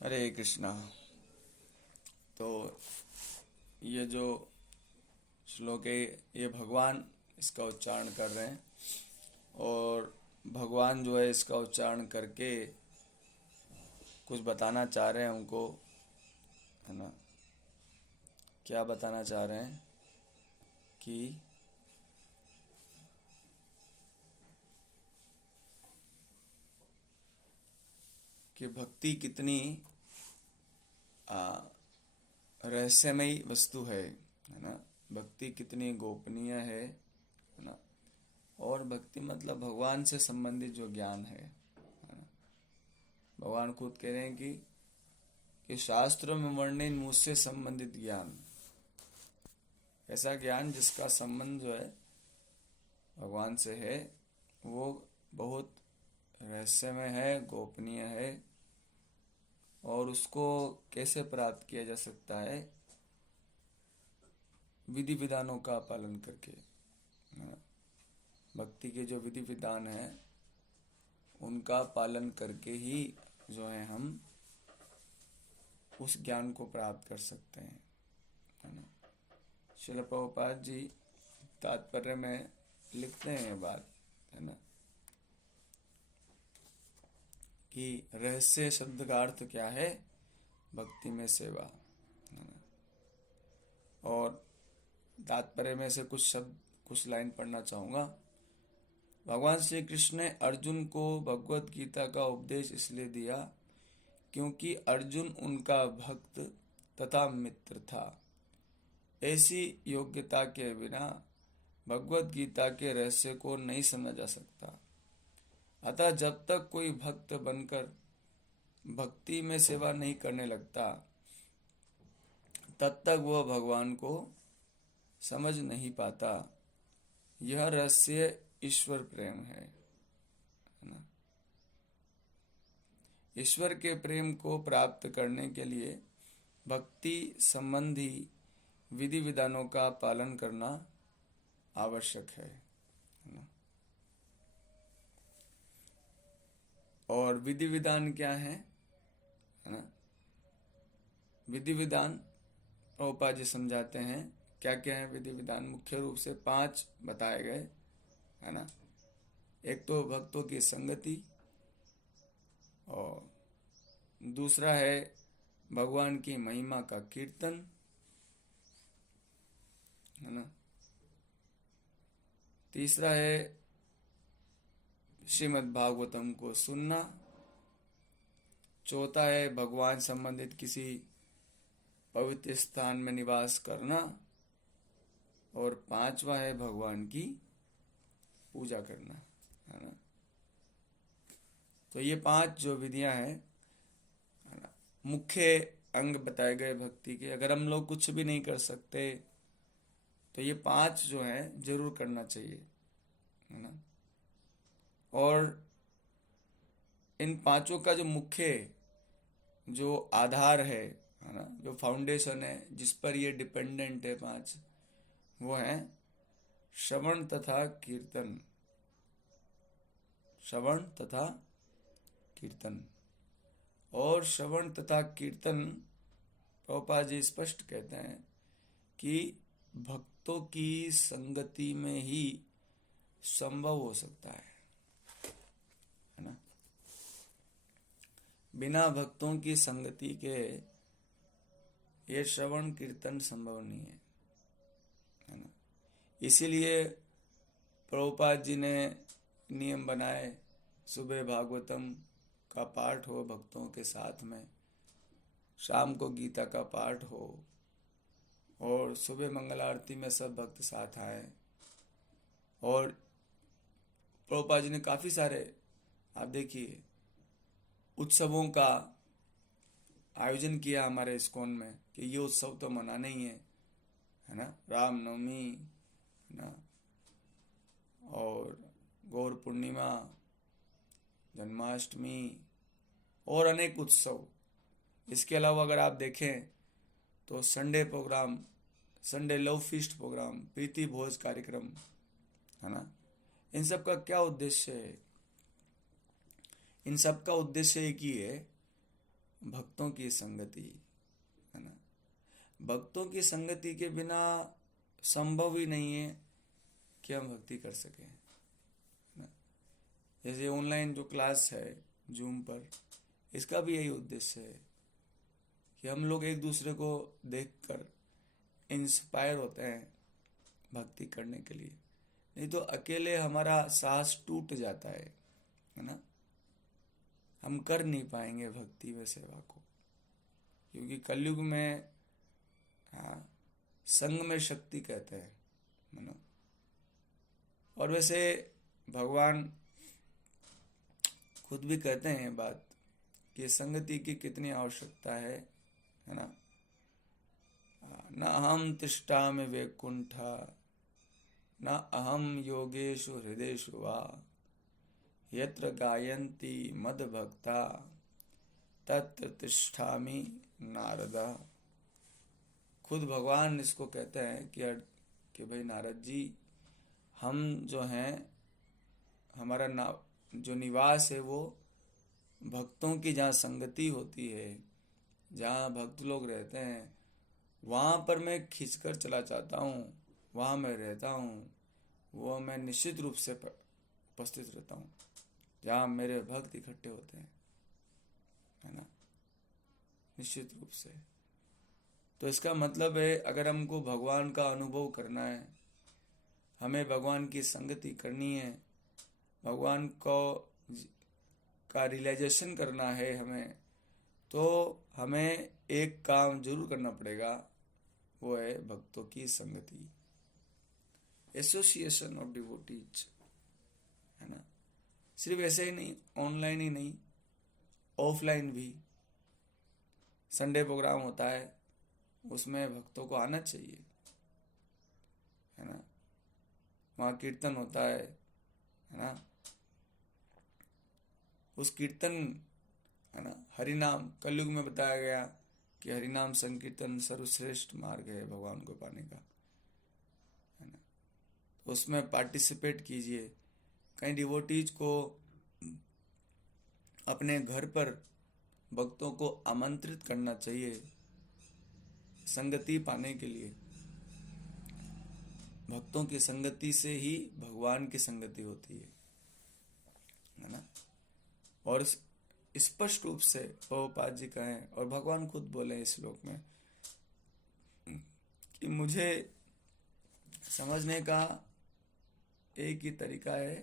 हरे कृष्णा। तो ये जो श्लोक है ये भगवान इसका उच्चारण कर रहे हैं और भगवान जो है इसका उच्चारण करके कुछ बताना चाह रहे हैं उनको, है ना। क्या बताना चाह रहे हैं कि भक्ति कितनी रहस्यमयी वस्तु है ना। भक्ति कितनी गोपनीय है ना। और भक्ति मतलब भगवान से संबंधित जो ज्ञान है ना। भगवान खुद कह रहे हैं कि शास्त्रों में वर्णित मुझसे संबंधित ज्ञान, ऐसा ज्ञान जिसका संबंध जो है भगवान से है, वो बहुत रहस्यमय है, गोपनीय है। और उसको कैसे प्राप्त किया जा सकता है? विधि विधानों का पालन करके। भक्ति के जो विधि विधान है उनका पालन करके ही जो है हम उस ज्ञान को प्राप्त कर सकते हैं, है ना। श्रील प्रभुपाद जी तात्पर्य में लिखते हैं ये बात, है ना, कि रहस्य शब्द का अर्थ क्या है? भक्ति में सेवा, है ना। और तात्पर्य में से कुछ शब्द, कुछ लाइन पढ़ना चाहूँगा। भगवान श्री कृष्ण ने अर्जुन को भगवत गीता का उपदेश इसलिए दिया क्योंकि अर्जुन उनका भक्त तथा मित्र था। ऐसी योग्यता के बिना भगवत गीता के रहस्य को नहीं समझा जा सकता। अतः जब तक कोई भक्त बनकर भक्ति में सेवा नहीं करने लगता तब तक वह भगवान को समझ नहीं पाता। यह रहस्य ईश्वर प्रेम है ना। ईश्वर के प्रेम को प्राप्त करने के लिए भक्ति संबंधी विधि विधानों का पालन करना आवश्यक है ना। और विधि विधान क्या है ना। विधि विधान प्रभुपाद जी समझाते हैं क्या क्या है विधि विधान। मुख्य रूप से 5 बताए गए, है ना। एक तो भक्तों की संगति, और दूसरा है भगवान की महिमा का कीर्तन, है ना। तीसरा है श्रीमद् भागवतम को सुनना। चौथा है भगवान संबंधित किसी पवित्र स्थान में निवास करना। और 5वां है भगवान की पूजा करना, है ना। तो ये 5 जो विधियां हैं, है ना, मुख्य अंग बताए गए भक्ति के। अगर हम लोग कुछ भी नहीं कर सकते तो ये 5 जो है जरूर करना चाहिए, है ना। और इन 5 का जो मुख्य जो आधार है ना, जो फाउंडेशन है जिस पर ये डिपेंडेंट है 5, वो है श्रवण तथा कीर्तन। श्रवण तथा कीर्तन। और श्रवण तथा कीर्तन प्रभुपाद जी स्पष्ट कहते हैं कि भक्तों की संगति में ही संभव हो सकता है ना। बिना भक्तों की संगति के ये श्रवण कीर्तन संभव नहीं है ना। इसीलिए प्रभुपाद जी ने नियम बनाए, सुबह भागवतम का पाठ हो भक्तों के साथ में, शाम को गीता का पाठ हो, और सुबह मंगल आरती में सब भक्त साथ आए। और प्रभुपाद जी ने काफ़ी सारे, आप देखिए, उत्सवों का आयोजन किया हमारे इस्कॉन में कि ये उत्सव तो मनाना ही है ना। रामनवमी, है ना, और गौर पूर्णिमा, जन्माष्टमी और अनेक उत्सव। इसके अलावा अगर आप देखें तो Sunday programme, Sunday love feast programme, प्रीति भोज कार्यक्रम, है ना। इन सब का क्या उद्देश्य है? इन सब का उद्देश्य एक ही है भक्तों की संगति, है ना। भक्तों की संगति के बिना संभव ही नहीं है कि हम भक्ति कर सकें, है ना। जैसे ऑनलाइन जो क्लास है जूम पर, इसका भी यही उद्देश्य है कि हम लोग एक दूसरे को देखकर इंस्पायर होते हैं भक्ति करने के लिए। नहीं तो अकेले हमारा साहस टूट जाता है ना। हम कर नहीं पाएंगे भक्ति व सेवा को, क्योंकि कलयुग में संग में शक्ति कहते हैं, है ना। और वैसे भगवान खुद भी कहते हैं बात कि संगति की कितनी आवश्यकता है ना। न अहम तिष्ठामि वैकुंठा न अहम योगेषु हृदेषु वा यत्र गायन्ति मद्भक्ता तत्र तिष्ठामि नारदा। खुद भगवान इसको कहते हैं कि भाई नारद जी, हम जो हैं, हमारा जो निवास है वो भक्तों की जहाँ संगति होती है, जहाँ भक्त लोग रहते हैं, वहाँ पर मैं खींचकर चला जाता हूँ, वहाँ मैं रहता हूँ, वो मैं निश्चित रूप से उपस्थित रहता हूँ जहाँ मेरे भक्त इकट्ठे होते हैं, है ना, निश्चित रूप से। तो इसका मतलब है अगर हमको भगवान का अनुभव करना है, हमें भगवान की संगति करनी है, भगवान को का रियलाइजेशन करना है हमें, तो हमें एक काम जरूर करना पड़ेगा, वो है भक्तों की संगति, एसोसिएशन ऑफ डिवोटीज, है ना। सिर्फ ऐसे ही नहीं, ऑनलाइन ही नहीं, ऑफलाइन भी संडे प्रोग्राम होता है, उसमें भक्तों को आना चाहिए, है ना। वहाँ कीर्तन होता है ना। उस कीर्तन, है ना, हरिनाम, कलयुग में बताया गया कि हरिनाम संकीर्तन सर्वश्रेष्ठ मार्ग है भगवान को पाने का, है ना। उसमें पार्टिसिपेट कीजिए। कई डिवोटीज को अपने घर पर भक्तों को आमंत्रित करना चाहिए संगति पाने के लिए। भक्तों की संगति से ही भगवान की संगति होती है ना। और स्पष्ट रूप से प्रभुपाद जी कहें और भगवान खुद बोले इस श्लोक में कि मुझे समझने का एक ही तरीका है,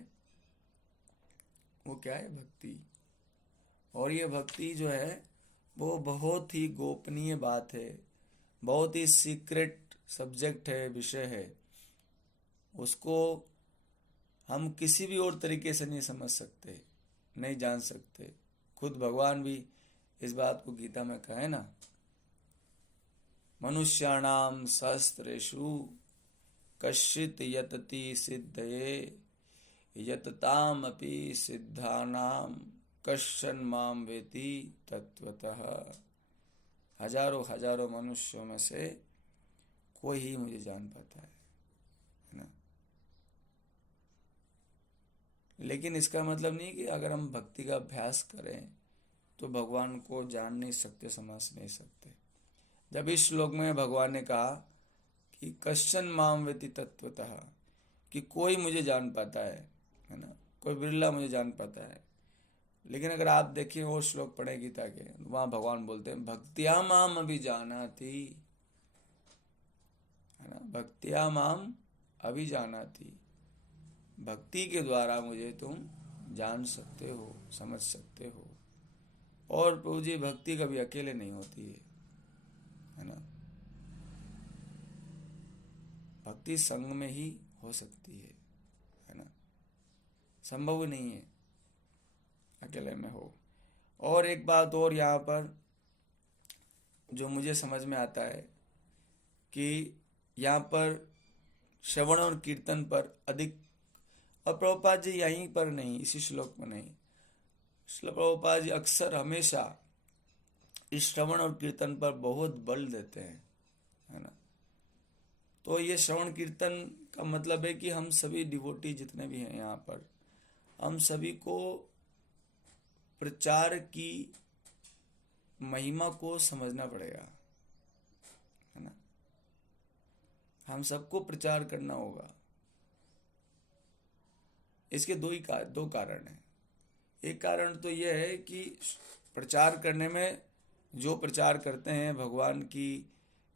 वो क्या है? भक्ति। और ये भक्ति जो है वो बहुत ही गोपनीय बात है, बहुत ही सीक्रेट सब्जेक्ट है, विषय है। उसको हम किसी भी और तरीके से नहीं समझ सकते, नहीं जान सकते। खुद भगवान भी इस बात को गीता में कहे ना, मनुष्याणाम सहस्रेषु कश्चित् यतति सिद्धये यतताम अपि सिद्धानाम कश्चन माम वेति तत्वतः। हजारों हजारों मनुष्यों में से कोई ही मुझे जान पाता है ना। लेकिन इसका मतलब नहीं कि अगर हम भक्ति का अभ्यास करें तो भगवान को जान नहीं सकते, समझ नहीं सकते। जब इस श्लोक में भगवान ने कहा कि कश्चन माम वेति तत्वतः, कि कोई मुझे जान पाता है ना, कोई बिरला मुझे जान पाता है। लेकिन अगर आप देखिए और श्लोक पढ़े गीता के, वहां भगवान बोलते हैं भक्तिया माम अभिजानाति, है ना, भक्तिया माम अभिजानाति, भक्ति के द्वारा मुझे तुम जान सकते हो, समझ सकते हो। और प्रभु जी भक्ति कभी अकेले नहीं होती है ना। भक्ति संग में ही हो सकती है ना, संभव नहीं है अकेले में हो। और एक बात और यहाँ पर जो मुझे समझ में आता है कि यहाँ पर श्रवण और कीर्तन पर अधिक, और प्रभुपाद जी यहीं पर नहीं, इसी श्लोक में नहीं, श्रील प्रभुपाद जी अक्सर हमेशा इस श्रवण और कीर्तन पर बहुत बल देते हैं, है ना। तो ये श्रवण कीर्तन का मतलब है कि हम सभी डिवोटी जितने भी हैं यहाँ पर, हम सभी को प्रचार की महिमा को समझना पड़ेगा, है ना। हम सबको प्रचार करना होगा। इसके दो कारण हैं। एक कारण तो यह है कि प्रचार करने में जो प्रचार करते हैं भगवान की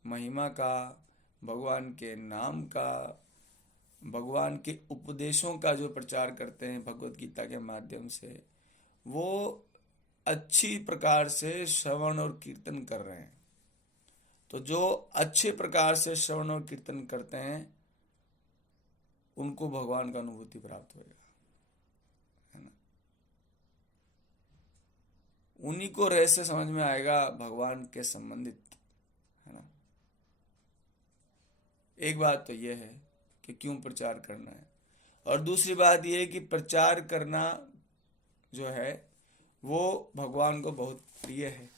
महिमा का, भगवान के नाम का, भगवान के उपदेशों का जो प्रचार करते हैं भगवत गीता के माध्यम से, वो अच्छी प्रकार से श्रवण और कीर्तन कर रहे हैं। तो जो अच्छे प्रकार से श्रवण और कीर्तन करते हैं उनको भगवान का अनुभूति प्राप्त होगा, है ना। उन्हीं को रहस्य समझ में आएगा भगवान के संबंधित, है ना। एक बात तो यह है कि क्यों प्रचार करना है, और दूसरी बात यह है कि प्रचार करना जो है वो भगवान को बहुत प्रिय है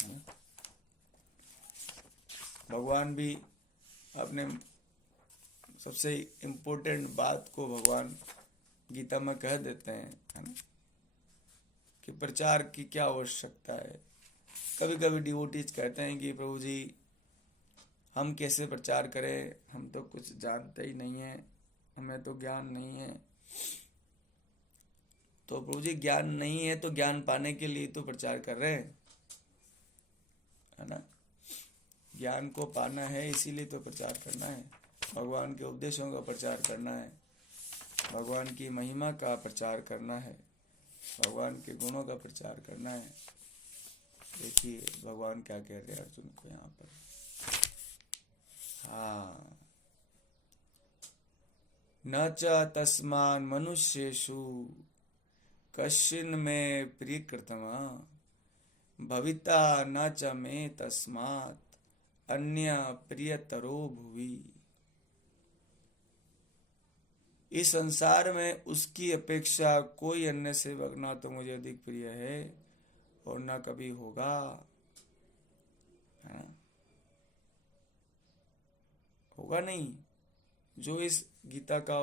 ना? भगवान भी अपने सबसे इम्पोर्टेंट बात को भगवान गीता में कह देते हैं, है ना, कि प्रचार की क्या आवश्यकता है। कभी कभी डिवोटीज कहते हैं कि प्रभु जी हम कैसे प्रचार करें, हम तो कुछ जानते ही नहीं है, हमें तो ज्ञान नहीं है। तो प्रभु जी ज्ञान नहीं है तो ज्ञान पाने के लिए तो प्रचार कर रहे हैं, है ना। ज्ञान को पाना है इसीलिए तो प्रचार करना है, भगवान के उपदेशों का प्रचार करना है, भगवान की महिमा का प्रचार करना है, भगवान के गुणों का प्रचार करना है। देखिए भगवान क्या कह रहे हैं अर्जुन को यहाँ पर। हाँ, न च तस्मान् मनुष्येषु कश्चिन में प्रियकृतमा भविता न च मे तस्मात् अन्य प्रियतरो भुवि। इस संसार में उसकी अपेक्षा कोई अन्य सेवक ना तो मुझे अधिक प्रिय है और ना कभी होगा, है ना? होगा नहीं। जो इस गीता का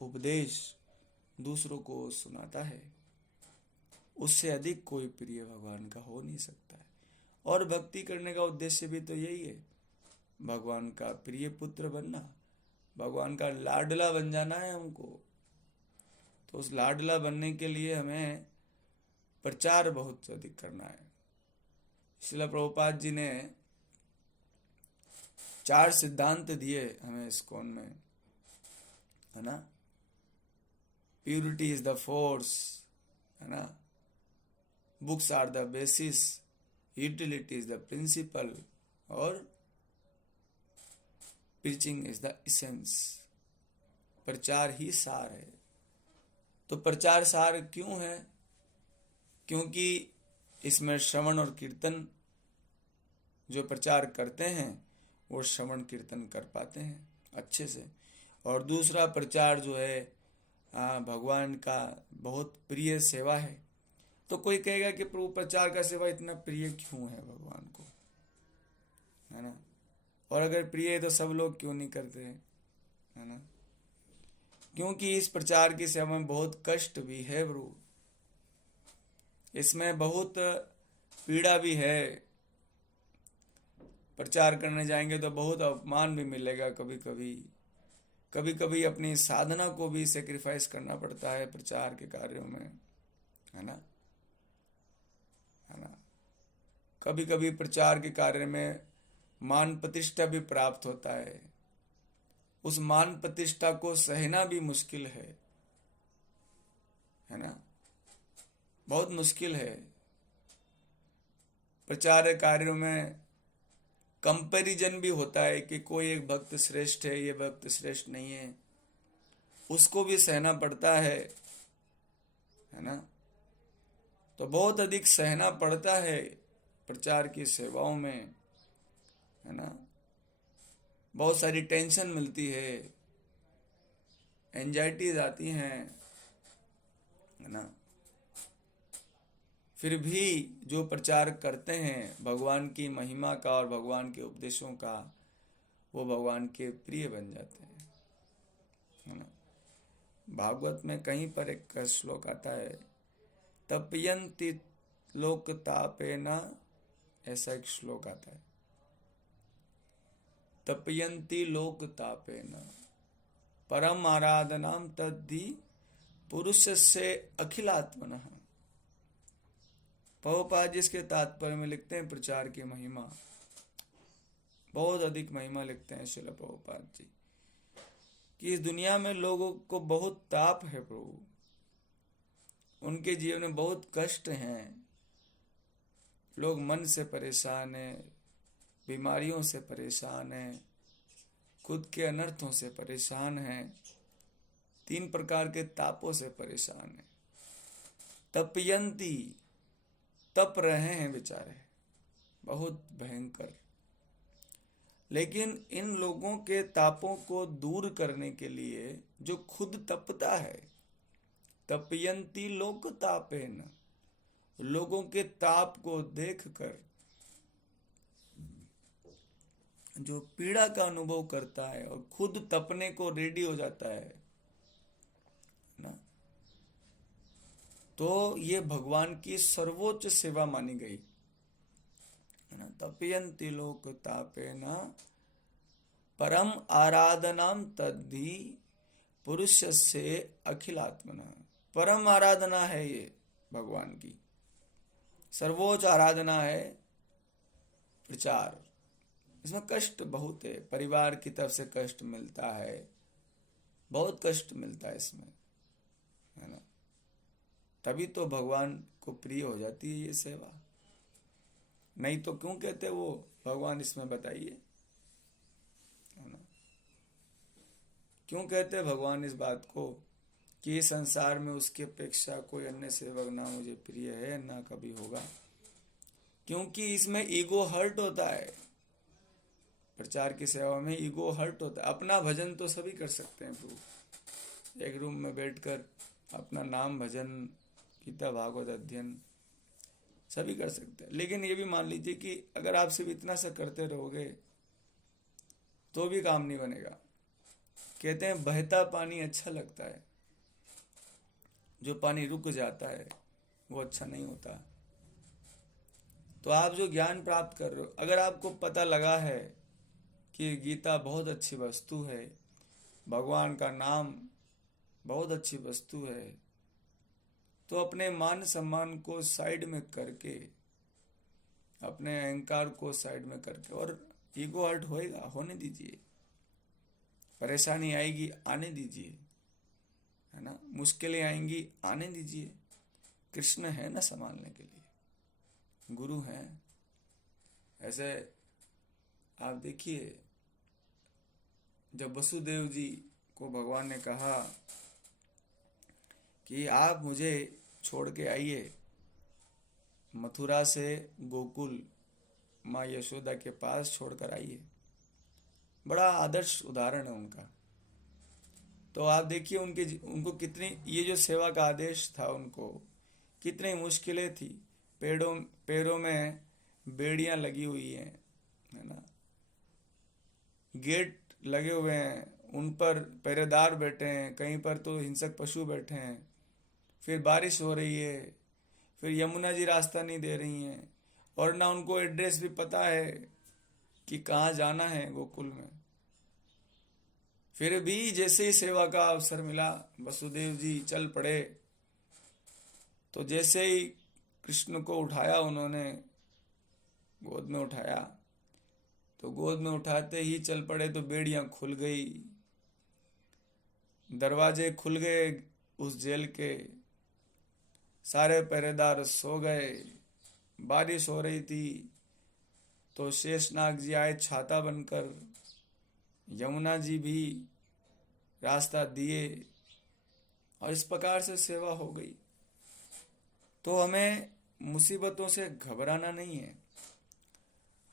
उपदेश दूसरों को सुनाता है उससे अधिक कोई प्रिय भगवान का हो नहीं सकता है। और भक्ति करने का उद्देश्य भी तो यही है, भगवान का प्रिय पुत्र बनना, भगवान का लाडला बन जाना है हमको। तो उस लाडला बनने के लिए हमें प्रचार बहुत अधिक करना है। इसलिए प्रभुपाद जी ने 4 सिद्धांत दिए हमें इस्कॉन में, है ना। प्यूरिटी इज द फोर्स, है ना। Books are the basis, utility is the principle और प्रीचिंग इज द इसेंस। प्रचार ही सार है। तो प्रचार सार क्यों है? क्योंकि इसमें श्रवण और कीर्तन, जो प्रचार करते हैं वो श्रवण कीर्तन कर पाते हैं अच्छे से। और दूसरा प्रचार जो है भगवान का बहुत प्रिय सेवा है। तो कोई कहेगा कि प्रभु प्रचार का सेवा इतना प्रिय क्यों है भगवान को, है ना। और अगर प्रिय है तो सब लोग क्यों नहीं करते हैं, है ना। क्योंकि इस प्रचार की सेवा में बहुत कष्ट भी है प्रभु, इसमें बहुत पीड़ा भी है। प्रचार करने जाएंगे तो बहुत अपमान भी मिलेगा, कभी कभी अपनी साधना को भी सेक्रीफाइस करना पड़ता है प्रचार के कार्यों में, है ना, है ना। कभी कभी प्रचार के कार्य में मान प्रतिष्ठा भी प्राप्त होता है। उस मान प्रतिष्ठा को सहना भी मुश्किल है ना, बहुत मुश्किल है। प्रचार कार्यों में कंपैरिजन भी होता है कि कोई एक भक्त श्रेष्ठ है, ये भक्त श्रेष्ठ नहीं है, उसको भी सहना पड़ता है ना। तो बहुत अधिक सहना पड़ता है प्रचार की सेवाओं में, है ना। बहुत सारी टेंशन मिलती है, एंजाइटीज आती हैं, है ना। फिर भी जो प्रचार करते हैं भगवान की महिमा का और भगवान के उपदेशों का, वो भगवान के प्रिय बन जाते हैं, है ना। भागवत में कहीं पर एक श्लोक आता है, तपयन्ति लोक तापेन, ऐसा एक श्लोक आता है। तपयंती लोक तापेन परम आराधनाम तद्धि पुरुषस्य अखिलात्मनः। प्रभुपाद जी इसके तात्पर्य में लिखते हैं प्रचार की महिमा, बहुत अधिक महिमा लिखते हैं श्रील प्रभुपाद जी कि इस दुनिया में लोगों को बहुत ताप है प्रभु, उनके जीवन में बहुत कष्ट हैं, लोग मन से परेशान हैं, बीमारियों से परेशान हैं, खुद के अनर्थों से परेशान हैं, 3 प्रकार के तापों से परेशान हैं। तपयंती, तप रहे हैं बेचारे, बहुत भयंकर। लेकिन इन लोगों के तापों को दूर करने के लिए जो खुद तपता है, तपयंती लोक तापेन, लोगों के ताप को देखकर जो पीड़ा का अनुभव करता है और खुद तपने को रेडी हो जाता है ना, तो ये भगवान की सर्वोच्च सेवा मानी गई है ना। तपयंती लोक तापेन परम आराधनाम तद्धि पुरुषस्य अखिलात्मना। परम आराधना है ये भगवान की, सर्वोच्च आराधना है प्रचार। इसमें कष्ट बहुत है, परिवार की तरफ से कष्ट मिलता है, बहुत कष्ट मिलता है इसमें, है ना। तभी तो भगवान को प्रिय हो जाती है ये सेवा, नहीं तो क्यों कहते वो भगवान इसमें बताइए, है ना। क्यों कहते भगवान इस बात को कि संसार में उसकी अपेक्षा कोई अन्य सेवक ना मुझे प्रिय है ना कभी होगा, क्योंकि इसमें ईगो हर्ट होता है। प्रचार की सेवा में ईगो हर्ट होता है। अपना भजन तो सभी कर सकते हैं प्रभु, एक रूम में बैठकर अपना नाम भजन गीता भागवत अध्ययन सभी कर सकते हैं, लेकिन ये भी मान लीजिए कि अगर आप सिर्फ इतना सा करते रहोगे तो भी काम नहीं बनेगा। कहते हैं बहता पानी अच्छा लगता है, जो पानी रुक जाता है वो अच्छा नहीं होता। तो आप जो ज्ञान प्राप्त कर रहे हो, अगर आपको पता लगा है कि गीता बहुत अच्छी वस्तु है, भगवान का नाम बहुत अच्छी वस्तु है, तो अपने मान सम्मान को साइड में करके, अपने अहंकार को साइड में करके, और ईगो हर्ट होएगा, होने दीजिए, परेशानी आएगी आने दीजिए, है ना, मुश्किलें आएंगी आने दीजिए। कृष्ण है ना संभालने के लिए, गुरु हैं। ऐसे आप देखिए, जब वसुदेव जी को भगवान ने कहा कि आप मुझे छोड़ के आइए, मथुरा से गोकुल माँ यशोदा के पास छोड़कर आइए, बड़ा आदर्श उदाहरण है उनका। तो आप देखिए उनको कितनी, ये जो सेवा का आदेश था उनको कितनी मुश्किलें थी। पैरों में बेड़ियां लगी हुई हैं, है ना, गेट लगे हुए हैं, उन पर पहरेदार बैठे हैं, कहीं पर तो हिंसक पशु बैठे हैं, फिर बारिश हो रही है, फिर यमुना जी रास्ता नहीं दे रही हैं, और ना उनको एड्रेस भी पता है कि कहाँ जाना है गोकुल में। फिर भी जैसे ही सेवा का अवसर मिला, वसुदेव जी चल पड़े। तो जैसे ही कृष्ण को उठाया उन्होंने, गोद में उठाया, तो गोद में उठाते ही चल पड़े तो बेड़ियां खुल गई, दरवाजे खुल गए उस जेल के, सारे पहरेदार सो गए, बारिश हो रही थी। तो शेषनाग जी आए छाता बनकर, यमुना जी भी रास्ता दिए, और इस प्रकार से सेवा हो गई। तो हमें मुसीबतों से घबराना नहीं है।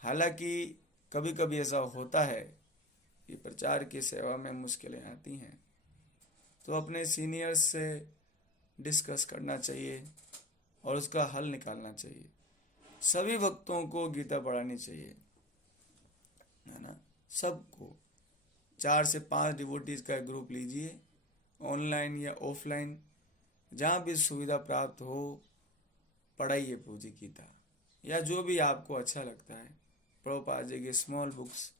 हालांकि कभी कभी ऐसा होता है कि प्रचार की सेवा में मुश्किलें आती हैं, तो अपने सीनियर्स से डिस्कस करना चाहिए और उसका हल निकालना चाहिए। सभी भक्तों को गीता पढ़ानी चाहिए, है ना, सबको। 4 से 5 डिवोटीज का ग्रुप लीजिए, ऑनलाइन या ऑफलाइन, जहाँ भी सुविधा प्राप्त हो, पढ़ाइए पूजी गीता, या जो भी आपको अच्छा लगता है, प्रभुपाद जी के स्मॉल बुक्स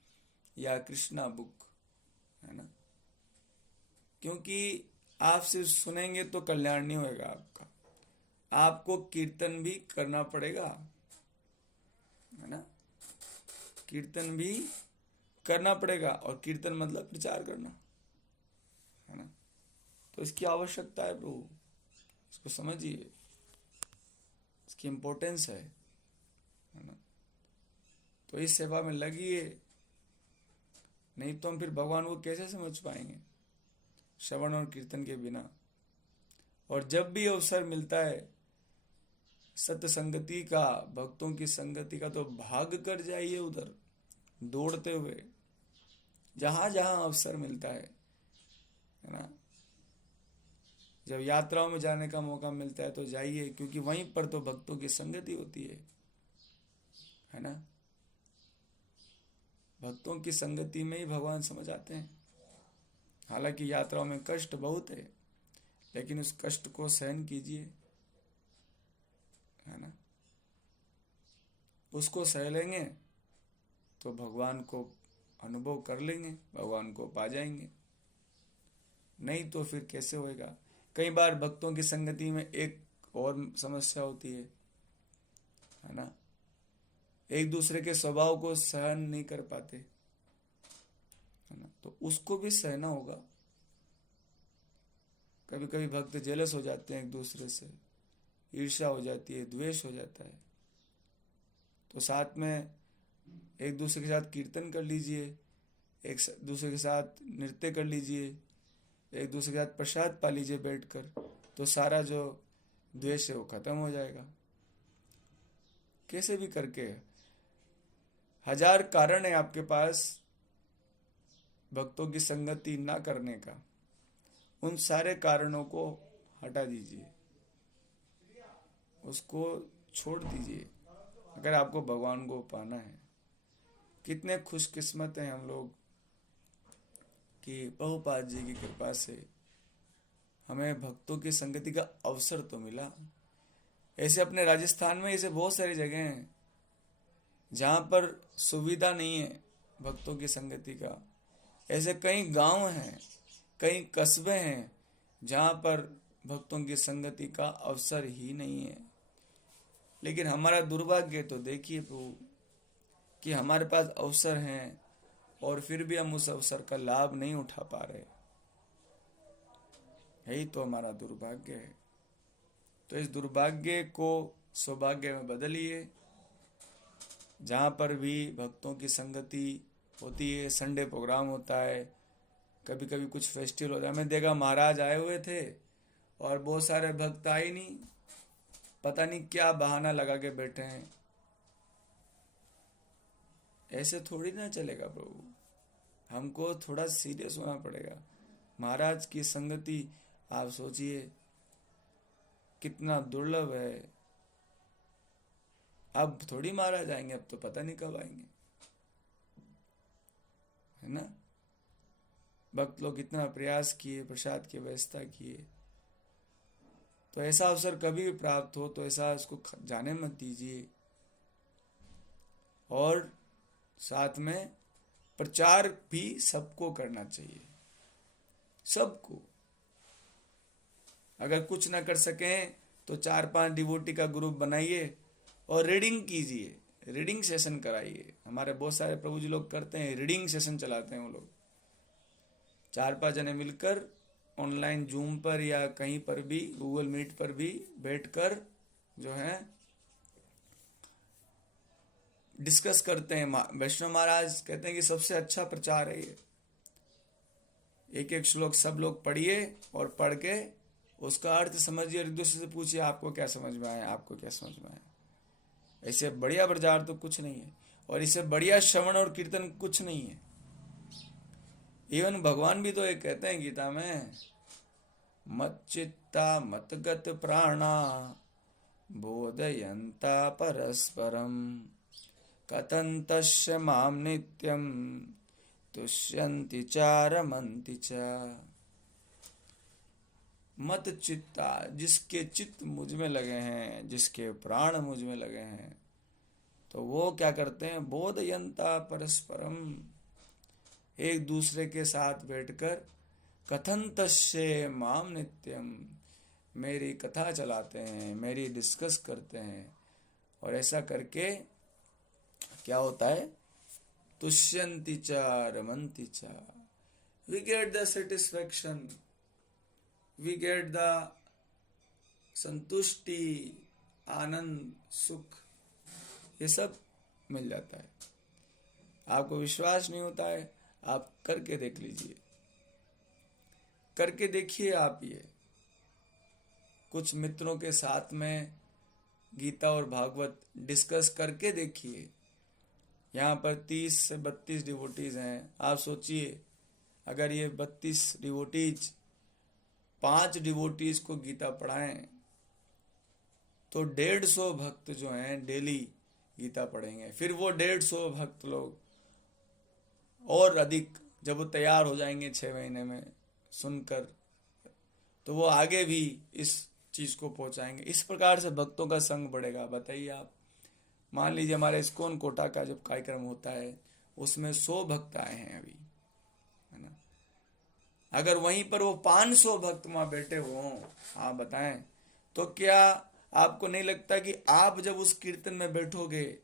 या कृष्णा बुक, है ना। क्योंकि आप सिर्फ सुनेंगे तो कल्याण नहीं होएगा आपका, आपको कीर्तन भी करना पड़ेगा, है ना। कीर्तन भी करना पड़ेगा, और कीर्तन मतलब प्रचार करना, है ना। तो इसकी आवश्यकता है प्रभु, इसको समझिए, इसकी इम्पोर्टेंस है ना। तो इस सेवा में लगिए, नहीं तो हम फिर भगवान को कैसे समझ पाएंगे श्रवण और कीर्तन के बिना। और जब भी अवसर मिलता है सत्य संगति का, भक्तों की संगति का, तो भाग कर जाइए उधर दौड़ते हुए, जहां जहां अवसर मिलता है ना। जब यात्राओं में जाने का मौका मिलता है तो जाइए, क्योंकि वहीं पर तो भक्तों की संगति होती है ना। भक्तों की संगति में ही भगवान समझ आते हैं। हालांकि यात्राओं में कष्ट बहुत है, लेकिन उस कष्ट को सहन कीजिए, है ना। उसको सह लेंगे तो भगवान को अनुभव कर लेंगे, भगवान को पा जाएंगे। नहीं तो फिर कैसे होएगा। कई बार भक्तों की संगति में एक और समस्या होती है ना, एक दूसरे के स्वभाव को सहन नहीं कर पाते, है ना। तो उसको भी सहना होगा। कभी कभी भक्त जेलस हो जाते हैं एक दूसरे से, ईर्ष्या हो जाती है, द्वेष हो जाता है। तो साथ में एक दूसरे के साथ कीर्तन कर लीजिए, एक दूसरे के साथ नृत्य कर लीजिए, एक दूसरे के साथ प्रसाद पा लीजिए बैठकर, तो सारा जो द्वेष है वो खत्म हो जाएगा। कैसे भी करके, हजार कारण है आपके पास भक्तों की संगति ना करने का, उन सारे कारणों को हटा दीजिए, उसको छोड़ दीजिए, अगर आपको भगवान को पाना है। कितने खुशकिस्मत हैं हम लोग कि प्रभुपाद जी की कृपा से हमें भक्तों की संगति का अवसर तो मिला। ऐसे अपने राजस्थान में ऐसे बहुत सारी जगह हैं जहाँ पर सुविधा नहीं है भक्तों की संगति का। ऐसे कई गांव हैं, कई कस्बे हैं जहाँ पर भक्तों की संगति का अवसर ही नहीं है। लेकिन हमारा दुर्भाग्य तो देखिए प्रभु कि हमारे पास अवसर हैं और फिर भी हम उस अवसर का लाभ नहीं उठा पा रहे। यही तो हमारा दुर्भाग्य है। तो इस दुर्भाग्य को सौभाग्य में बदलिए। जहाँ पर भी भक्तों की संगति होती है, संडे प्रोग्राम होता है, कभी कभी कुछ फेस्टिवल होता है। मैं देखा महाराज आए हुए थे और बहुत सारे भक्त आए नहीं, पता नहीं क्या बहाना लगा के बैठे हैं। ऐसे थोड़ी ना चलेगा प्रभु, हमको थोड़ा सीरियस होना पड़ेगा। महाराज की संगति आप सोचिए कितना दुर्लभ है। अब थोड़ी महाराज आएंगे, अब तो पता नहीं कब आएंगे, है ना। भक्त लोग इतना प्रयास किए, प्रसाद की व्यवस्था किए, तो ऐसा अवसर कभी भी प्राप्त हो तो ऐसा उसको जाने मत दीजिए। और साथ में प्रचार भी सबको करना चाहिए, सबको। अगर कुछ ना कर सकें तो 4-5 डिवोटी का ग्रुप बनाइए और रीडिंग कीजिए, रीडिंग सेशन कराइए। हमारे बहुत सारे प्रभु जी लोग करते हैं, रीडिंग सेशन चलाते हैं वो लोग। 4-5 जने मिलकर ऑनलाइन जूम पर या कहीं पर भी, गूगल मीट पर भी बैठकर जो है डिस्कस करते हैं। वैष्णव महाराज कहते हैं कि सबसे अच्छा प्रचार है ये। एक एक श्लोक सब लोग पढ़िए और पढ़ के उसका अर्थ समझिए, एक दूसरे से पूछिए आपको क्या समझ में आया, आपको क्या समझ में आया। ऐसे बढ़िया प्रचार तो कुछ नहीं है, और इससे बढ़िया श्रवण और कीर्तन कुछ नहीं है। इवन भगवान भी तो एक कहते हैं गीता में, मत चित्ता मत गत प्राणा बोधयन्ता परस्परम कथन्तस्य माम नित्यम तुष्यन्ति च रमन्ति च। मत चित्ता, जिसके चित्त मुझ में लगे हैं, जिसके प्राण मुझ में लगे हैं, तो वो क्या करते हैं, बोधयंता परस्परम, एक दूसरे के साथ बैठकर कथंतस्य माम नित्यम, मेरी कथा चलाते हैं, मेरी डिस्कस करते हैं। और ऐसा करके क्या होता है, तुष्यंति च रमन्ति च, we get the satisfaction, we get the संतुष्टि, आनंद, सुख, ये सब मिल जाता है। आपको विश्वास नहीं होता है, आप करके देख लीजिए, करके देखिए। आप ये कुछ मित्रों के साथ में गीता और भागवत डिस्कस करके देखिए। यहाँ पर 30 से 32 डिवोटीज हैं। आप सोचिए, अगर ये 32 डिवोटीज 5 डिवोटीज को गीता पढ़ाएं तो 150 भक्त जो हैं डेली गीता पढ़ेंगे। फिर वो 150 भक्त लोग और अधिक, जब वो तैयार हो जाएंगे 6 महीने में सुनकर, तो वो आगे भी इस चीज को पहुंचाएंगे। इस प्रकार से भक्तों का संग बढ़ेगा। बताइए आप, मान लीजिए हमारे इस्कॉन कोटा का जब कार्यक्रम होता है उसमें 100 भक्त आए हैं अभी, है ना। अगर वहीं पर वो 500 भक्त वहां बैठे हों, आप बताएं, तो क्या आपको नहीं लगता कि आप जब उस कीर्तन में बैठोगे,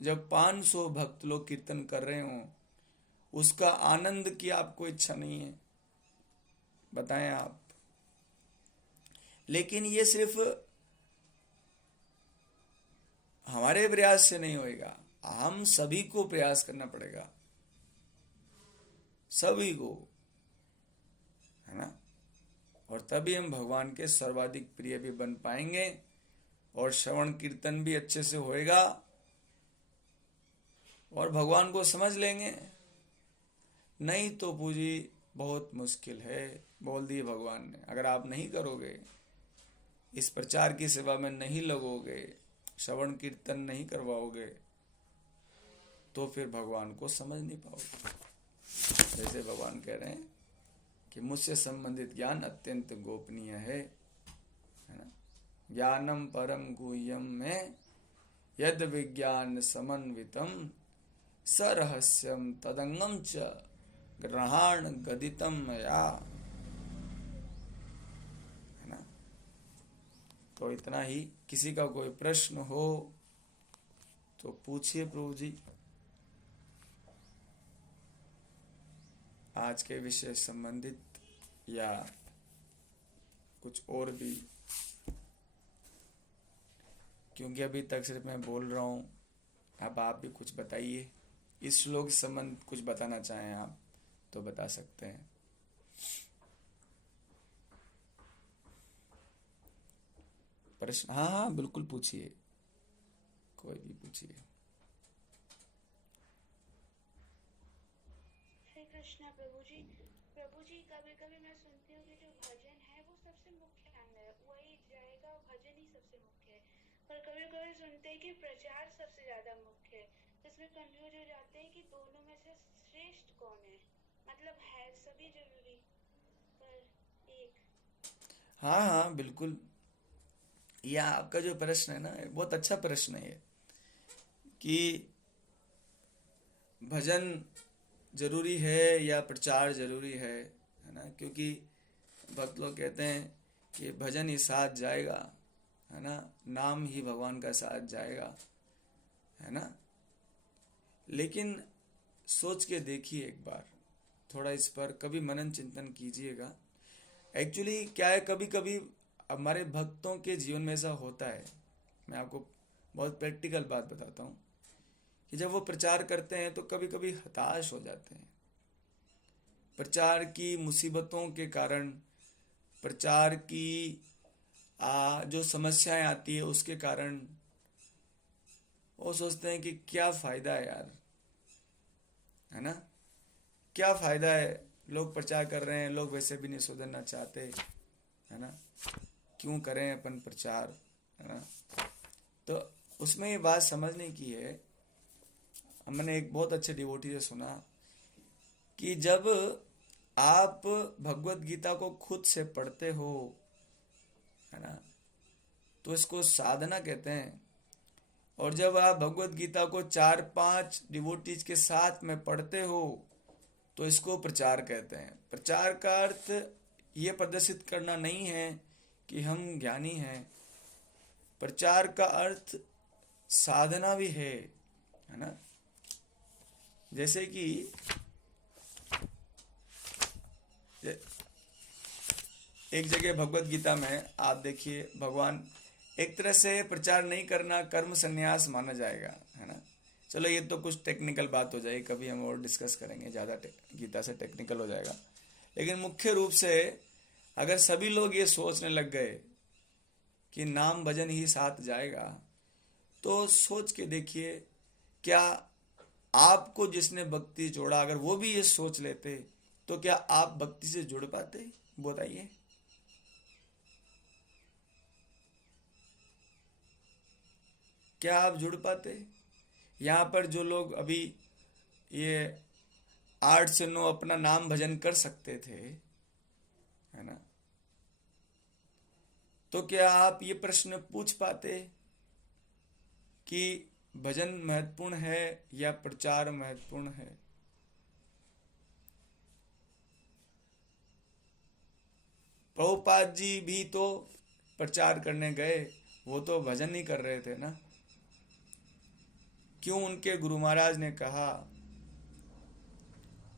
जब 500 भक्त लोग कीर्तन कर रहे हों, उसका आनंद की आपको इच्छा नहीं है? बताएं आप। लेकिन ये सिर्फ हमारे प्रयास से नहीं होएगा, हम सभी को प्रयास करना पड़ेगा, सभी को, है ना। और तभी हम भगवान के सर्वाधिक प्रिय भी बन पाएंगे और श्रवण कीर्तन भी अच्छे से होएगा और भगवान को समझ लेंगे। नहीं तो पूजी बहुत मुश्किल है, बोल दिए भगवान ने। अगर आप नहीं करोगे, इस प्रचार की सेवा में नहीं लगोगे, श्रवण कीर्तन नहीं करवाओगे, तो फिर भगवान को समझ नहीं पाओगे। जैसे भगवान कह रहे हैं कि मुझसे संबंधित ज्ञान अत्यंत गोपनीय है ना। ज्ञानम परम गुह्यम में यद विज्ञान समन्वितम सरहस्यम तदंगम च ग्रहण गदितम मया, है ना। तो इतना ही। किसी का कोई प्रश्न हो तो पूछिए प्रभु जी, आज के विषय संबंधित या कुछ और भी, क्योंकि अभी तक सिर्फ मैं बोल रहा हूं। अब आप भी कुछ बताइए, इस श्लोक से संबंध कुछ बताना चाहें आप तो बता सकते हैं। प्रश्न, हाँ हाँ बिल्कुल पूछिए, कोई भी पूछिए। हरे कृष्णा प्रभु जी। प्रभु जी, कभी कभी मैं सुनती हूँ कि जो भजन है वो सबसे मुख्य अंग है, वही जाएगा, भजन ही सबसे मुख्य है। पर कभी कभी सुनते हैं कि प्रचार सबसे ज्यादा मुख्य है, जिसमें कंफ्यूज हो जाते हैं कि दोनों में से श्रेष्ठ कौन है। मतलब है सभी जरूरी, पर एक। हाँ हाँ बिल्कुल, यह आपका जो प्रश्न है ना, बहुत अच्छा प्रश्न है कि भजन जरूरी है या प्रचार जरूरी है ना। क्योंकि भक्त लोग कहते हैं कि भजन ही साथ जाएगा, है ना, नाम ही भगवान का साथ जाएगा, है ना। लेकिन सोच के देखिए एक बार, थोड़ा इस पर कभी मनन चिंतन कीजिएगा। एक्चुअली क्या है, कभी कभी हमारे भक्तों के जीवन में ऐसा होता है। मैं आपको बहुत प्रैक्टिकल बात बताता हूँ कि जब वो प्रचार करते हैं तो कभी कभी हताश हो जाते हैं। प्रचार की मुसीबतों के कारण, प्रचार की जो समस्याएं आती है उसके कारण वो सोचते हैं कि क्या फायदा है यार, है ना, क्या फायदा है, लोग प्रचार कर रहे हैं, लोग वैसे भी नहीं सुधरना चाहते, है ना, क्यों करें अपन प्रचार, है ना। तो उसमें ये बात समझने की है। मैंने एक बहुत अच्छे डिवोटी से सुना कि जब आप भगवत गीता को खुद से पढ़ते हो है ना। तो इसको साधना कहते हैं। और जब आप भगवत गीता को 4-5 डिवोटीज के साथ में पढ़ते हो तो इसको प्रचार कहते हैं। प्रचार का अर्थ ये प्रदर्शित करना नहीं है कि हम ज्ञानी हैं। प्रचार का अर्थ साधना भी है ना। जैसे कि एक जगह भगवत गीता में आप देखिए, भगवान एक तरह से प्रचार नहीं करना कर्म संन्यास माना जाएगा, है ना। चलो ये तो कुछ टेक्निकल बात हो जाएगी, कभी हम और डिस्कस करेंगे, ज़्यादा गीता से टेक्निकल हो जाएगा। लेकिन मुख्य रूप से अगर सभी लोग ये सोचने लग गए कि नाम भजन ही साथ जाएगा, तो सोच के देखिए, क्या आपको जिसने भक्ति जोड़ा अगर वो भी ये सोच लेते तो क्या आप भक्ति से जुड़ पाते? बताइए। क्या आप जुड़ पाते? यहाँ पर जो लोग अभी ये 8 से 9 अपना नाम भजन कर सकते थे, है ना, तो क्या आप ये प्रश्न पूछ पाते कि भजन महत्वपूर्ण है या प्रचार महत्वपूर्ण है? प्रभुपाद जी भी तो प्रचार करने गए, वो तो भजन ही कर रहे थे ना। क्यों उनके गुरु महाराज ने कहा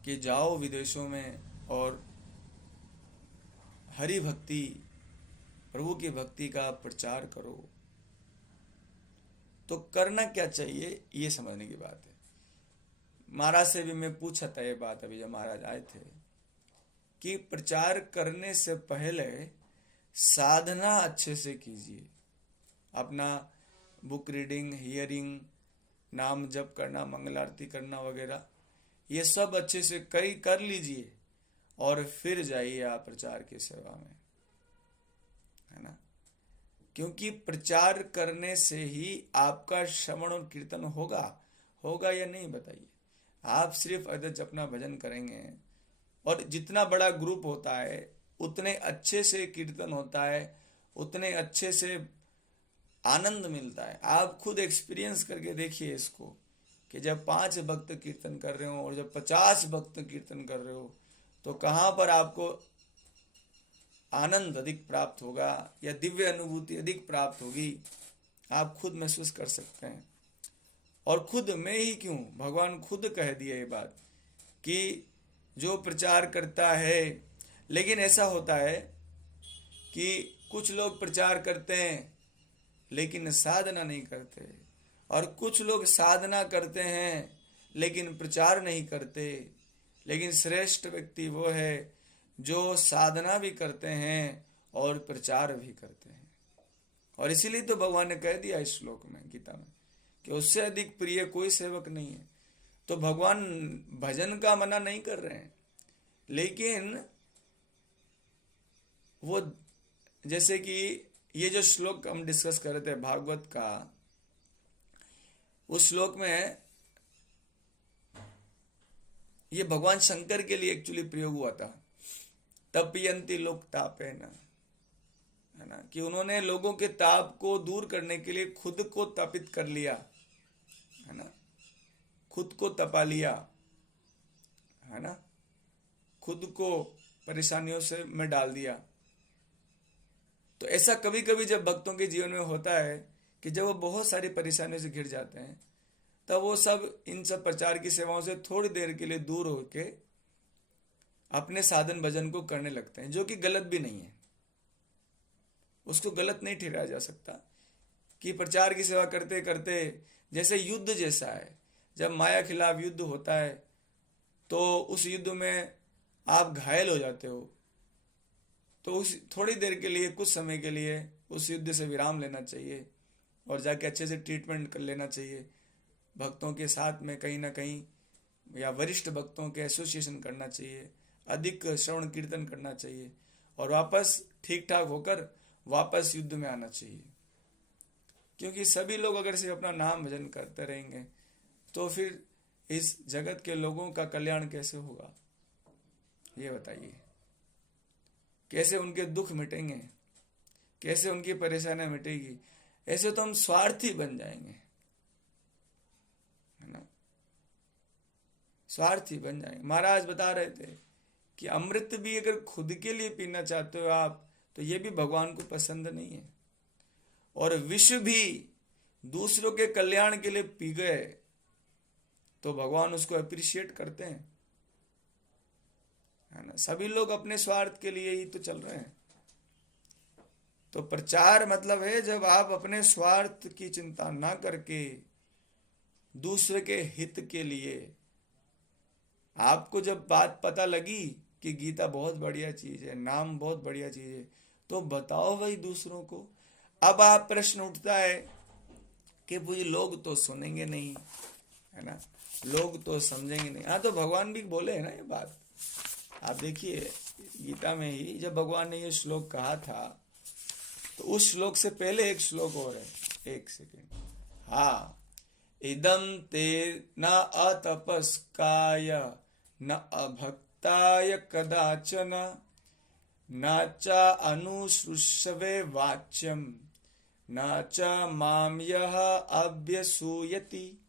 कि जाओ विदेशों में और हरि भक्ति, प्रभु की भक्ति का प्रचार करो? तो करना क्या चाहिए ये समझने की बात है। महाराज से भी मैं पूछा था ये बात अभी जब महाराज आए थे, कि प्रचार करने से पहले साधना अच्छे से कीजिए। अपना बुक रीडिंग, हियरिंग, नाम जप करना, मंगल आरती करना वगैरह, ये सब अच्छे से कर लीजिए और फिर जाइए आप प्रचार की सेवा में, है ना। क्योंकि प्रचार करने से ही आपका श्रवण और कीर्तन होगा या नहीं बताइए। आप सिर्फ अदच अपना भजन करेंगे और जितना बड़ा ग्रुप होता है उतने अच्छे से कीर्तन होता है, उतने अच्छे से आनंद मिलता है। आप खुद एक्सपीरियंस करके देखिए इसको, कि जब 5 भक्त कीर्तन कर रहे हो और जब 50 भक्त कीर्तन कर रहे हो तो कहाँ पर आपको आनंद अधिक प्राप्त होगा या दिव्य अनुभूति अधिक प्राप्त होगी, आप खुद महसूस कर सकते हैं। और खुद में ही क्यों, भगवान खुद कह दिए ये बात कि जो प्रचार करता है, लेकिन ऐसा होता है कि कुछ लोग प्रचार करते हैं लेकिन साधना नहीं करते, और कुछ लोग साधना करते हैं लेकिन प्रचार नहीं करते। लेकिन श्रेष्ठ व्यक्ति वो है जो साधना भी करते हैं और प्रचार भी करते हैं। और इसीलिए तो भगवान ने कह दिया इस श्लोक में, गीता में, कि उससे अधिक प्रिय कोई सेवक नहीं है। तो भगवान भजन का मना नहीं कर रहे हैं, लेकिन वो जैसे कि ये जो श्लोक हम डिस्कस कर रहे थे भागवत का, उस श्लोक में ये भगवान शंकर के लिए एक्चुअली प्रयोग हुआ था, तपयंती लोक तापेन, है ना, कि उन्होंने लोगों के ताप को दूर करने के लिए खुद को तपित कर लिया, है ना, खुद को तपा लिया, है ना, खुद को परेशानियों से में डाल दिया। तो ऐसा कभी कभी जब भक्तों के जीवन में होता है कि जब वो बहुत सारी परेशानियों से घिर जाते हैं, तब वो सब इन सब प्रचार की सेवाओं से थोड़ी देर के लिए दूर होके अपने साधन भजन को करने लगते हैं, जो कि गलत भी नहीं है। उसको गलत नहीं ठहराया जा सकता कि प्रचार की सेवा करते करते, जैसे युद्ध जैसा है, जब माया खिलाफ युद्ध होता है तो उस युद्ध में आप घायल हो जाते हो, तो उस थोड़ी देर के लिए, कुछ समय के लिए उस युद्ध से विराम लेना चाहिए और जाके अच्छे से ट्रीटमेंट कर लेना चाहिए। भक्तों के साथ में कहीं ना कहीं या वरिष्ठ भक्तों के एसोसिएशन करना चाहिए, अधिक श्रवण कीर्तन करना चाहिए और वापस ठीक ठाक होकर वापस युद्ध में आना चाहिए। क्योंकि सभी लोग अगर सिर्फ अपना नाम भजन करते रहेंगे तो फिर इस जगत के लोगों का कल्याण कैसे होगा, ये बताइए। कैसे उनके दुख मिटेंगे, कैसे उनकी परेशानियां मिटेगी? ऐसे तो हम स्वार्थी बन जाएंगे, है ना, स्वार्थी बन जाएंगे। महाराज बता रहे थे कि अमृत भी अगर खुद के लिए पीना चाहते हो आप, तो ये भी भगवान को पसंद नहीं है। और विष भी दूसरों के कल्याण के लिए पी गए तो भगवान उसको अप्रिशिएट करते हैं, है ना। सभी लोग अपने स्वार्थ के लिए ही तो चल रहे हैं। तो प्रचार मतलब है जब आप अपने स्वार्थ की चिंता ना करके दूसरे के हित के लिए, आपको जब बात पता लगी कि गीता बहुत बढ़िया चीज है, नाम बहुत बढ़िया चीज है, तो बताओ भाई दूसरों को। अब आप प्रश्न उठता है कि भाई लोग तो सुनेंगे नहीं, है ना, लोग तो समझेंगे नहीं। हाँ, तो भगवान भी बोले है ना ये बात। आप देखिए गीता में ही जब भगवान ने ये श्लोक कहा था, तो उस श्लोक से पहले एक श्लोक और है, एक सेकेंड। हाँ, इदम ते न अतपस्काय न अभक्ताय कदाचन न च अनुश्रुष्यवे वाच्यम न च माम यह अभ्यसूयति।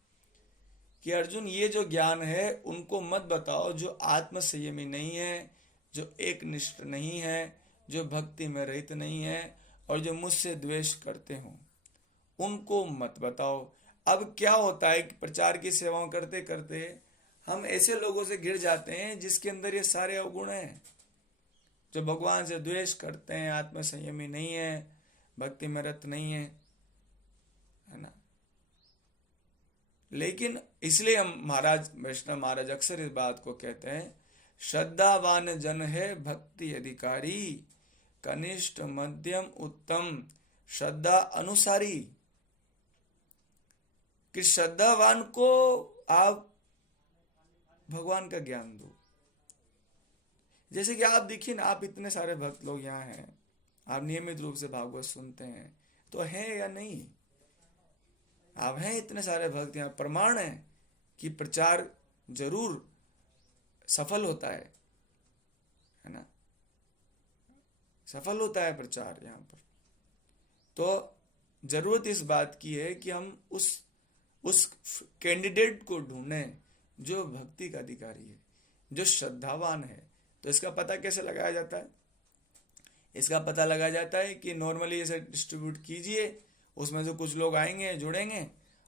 कि अर्जुन, ये जो ज्ञान है उनको मत बताओ जो आत्म संयमी नहीं है, जो एक निष्ठ नहीं है, जो भक्ति में रहित नहीं है और जो मुझसे द्वेष करते हो, उनको मत बताओ। अब क्या होता है कि प्रचार की सेवाओं करते करते हम ऐसे लोगों से घिर जाते हैं जिसके अंदर ये सारे अवगुण हैं, जो भगवान से द्वेष करते हैं, आत्म संयमी नहीं है, भक्ति में रत नहीं है ना। लेकिन इसलिए हम महाराज वैष्णव महाराज अक्सर इस बात को कहते हैं, श्रद्धावान जन है भक्ति अधिकारी, कनिष्ठ मध्यम उत्तम श्रद्धा अनुसारी। कि श्रद्धावान को आप भगवान का ज्ञान दो। जैसे कि आप देखिए ना, आप इतने सारे भक्त लोग यहाँ हैं, आप नियमित रूप से भागवत सुनते हैं, तो है या नहीं? आप हैं इतने सारे भक्त यहाँ, प्रमाण है कि प्रचार जरूर सफल होता है ना, सफल होता है प्रचार यहाँ पर। तो जरूरत इस बात की है कि हम उस कैंडिडेट को ढूंढें जो भक्ति का अधिकारी है, जो श्रद्धावान है। तो इसका पता कैसे लगाया जाता है? इसका पता लगाया जाता है कि नॉर्मली इसे डिस्ट्रीब्यूट कीजिए, उसमें से कुछ लोग आएंगे, जुड़ेंगे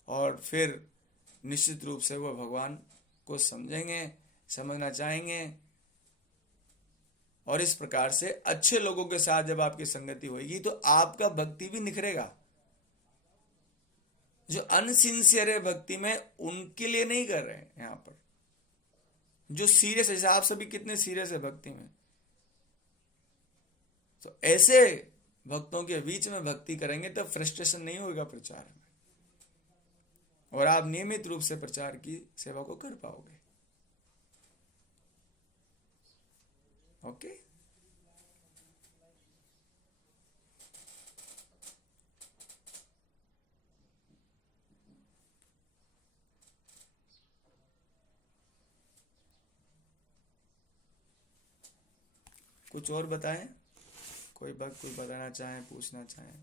और फिर निश्चित रूप से वो भगवान को समझेंगे, समझना चाहेंगे। और इस प्रकार से अच्छे लोगों के साथ जब आपकी संगति होगी तो आपका भक्ति भी निखरेगा। जो अनसिंसियर है भक्ति में, उनके लिए नहीं कर रहे हैं यहां पर। जो सीरियस है, जैसे आप सभी कितने सीरियस है भक्ति में, तो ऐसे भक्तों के बीच में भक्ति करेंगे तो फ्रस्ट्रेशन नहीं होगा प्रचार में, और आप नियमित रूप से प्रचार की सेवा को कर पाओगे। ओके, कुछ और बताएं? कोई बात कोई बताना चाहें, पूछना चाहें?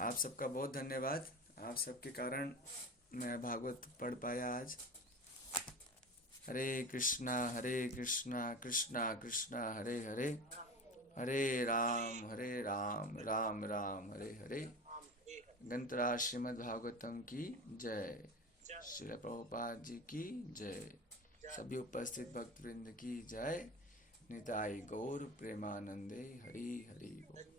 आप सबका बहुत धन्यवाद। आप सबके कारण मैं भागवत पढ़ पाया आज। हरे कृष्णा कृष्णा कृष्णा हरे हरे, हरे राम राम राम हरे हरे। ग्रंथराज श्रीमद् भागवतम की जय, श्रील प्रभुपाद जी की जय, सभी उपस्थित भक्तवृंद की जय। निताई गौर प्रेमानंदे हरि हरि बोल।